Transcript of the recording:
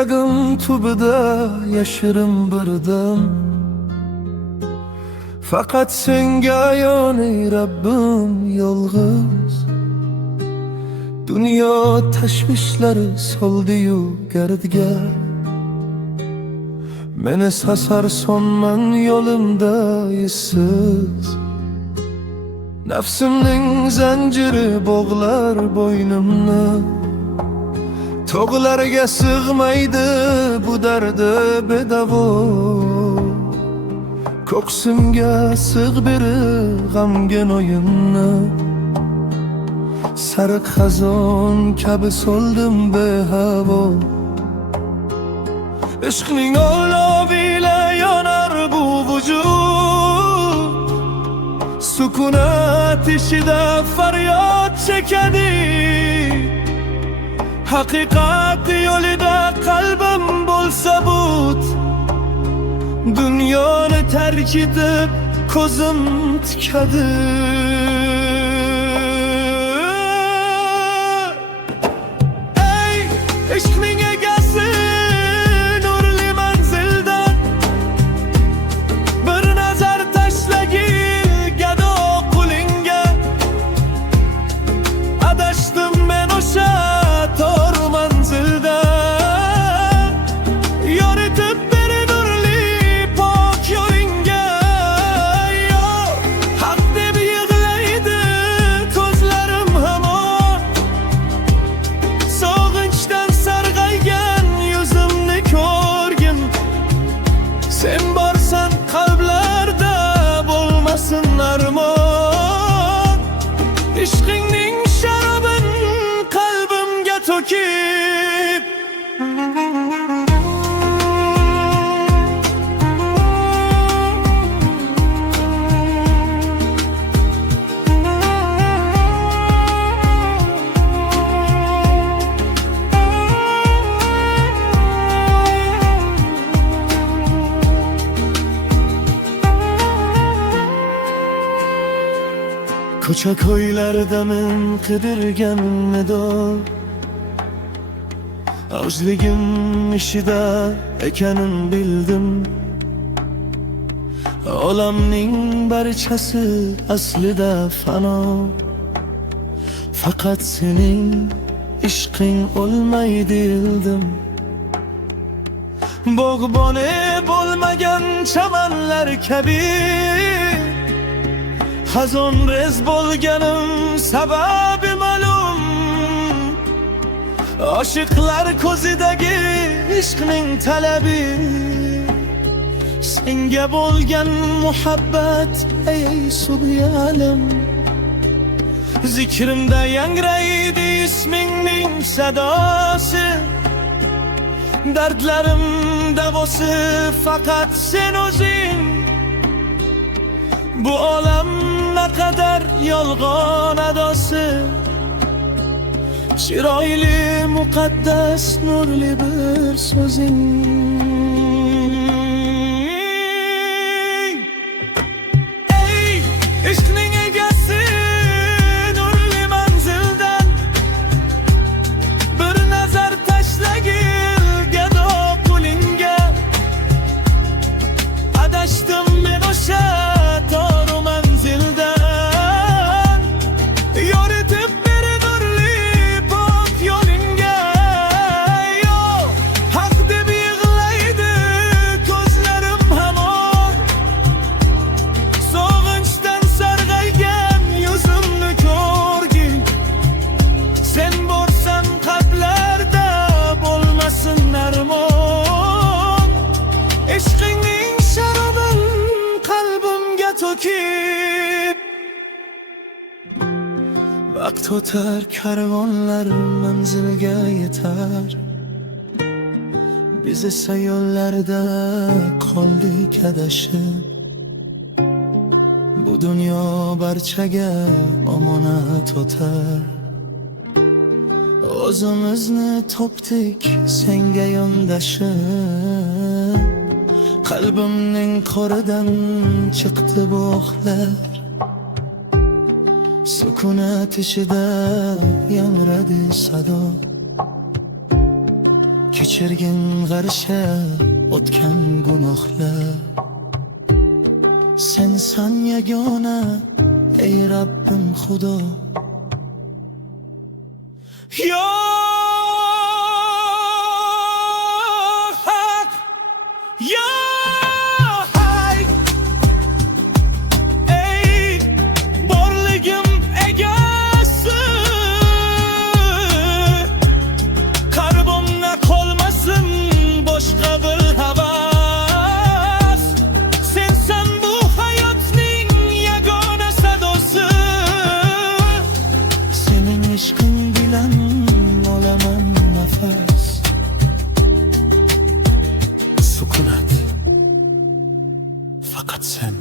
Yüreğim tubida yaşarım birdim. Fakat senga ayon ey Rabbim yolg'iz. Dünya tashvishlari soldi-yu gardga. Meni sasar sonman yo'limda izsiz. Nafsimning zanjiri bog'lar bo'ynimni. Tog'larga sig'maydi bu dardi bedavo. Ko'ksimga sig'ib g'amgin o'yinni. Sariq xazon kabi soldim behavo. Ishqning oloviyle yonar bu vücut. Sukunat ishida faryod chekadi. Haqiqat yo'lida qalbim bo'lsa but. Dunyoni tark etib ko'zim tikadi. Ey ishqning egasi nurli manzildan bir nazar tashlagil gado qo'lingga. Adashdim men o'sha tor manzilda. Yoritib beri nurli pok yo'lingga. Yo haq deb yig'laydi ko'zlarim hamon. Sog'inchdan sarg'aygan yuzimni ko'rgin. Sen borsan qalblarda bo'lmasin armon. Ishqingning sharobin qalbimga to'kib. Ko'cha ko'ylarda men qidirgan nido. Ozligim ishida ekanin bildim. Olamning barchasi aslida fano. Faqat sening ishqing o'lmaydi ildim. Bog'boni bo'lmagan chamanlar kabi xazon rez bo'lganim sababi ma'lum. Oshiqlar ko'zidagi ishqning talabi. Senga bo'lgan muhabbat ey subyalim. Zikrimda yangraydi ismingning sadosi. Dardlarim davosi faqat sen o'zing. Bu olam naqadar yolg'on adosi. Chiroyli muqaddas nurli bir so'zing. Ey ishqning egasi nurli manzildan bir nazar tashlagil gado qo'lingga. Adashdim men o'sha tor manzildan. Yoritib beri nurli pok yo'lingga. Yo haq deb yig'laydi ko'zlarim hamon. Sog'inchdan sarg'aygan yuzimni ko'rgin. Sen borsan qalblarda bo'lmasin armon. Ishqingning sharobin qalbimga to'kib. Vaqt o'tar, karvonlar manzilga yetar. Biz esa yo'llarda qoldik adashib. Bu dunyo barchaga omonat o'tar. O'zimizni topdik senga yondashib. Qalbimning qoridan chiqdi bu o'qlar. Sukunat ishida yangradi sado. kechirgin g'arsha o'tgan gunohlar. Sensan yagona ey Rabbim Xudo. Ya Hak, Ya Hay, ey borligim egasi, qalbimda qolmasin boshqa bir havas. Sensan bu hayotning yagona sadosi. Sening ishqing bilan olaman nafas. Sukunat, faqat sen.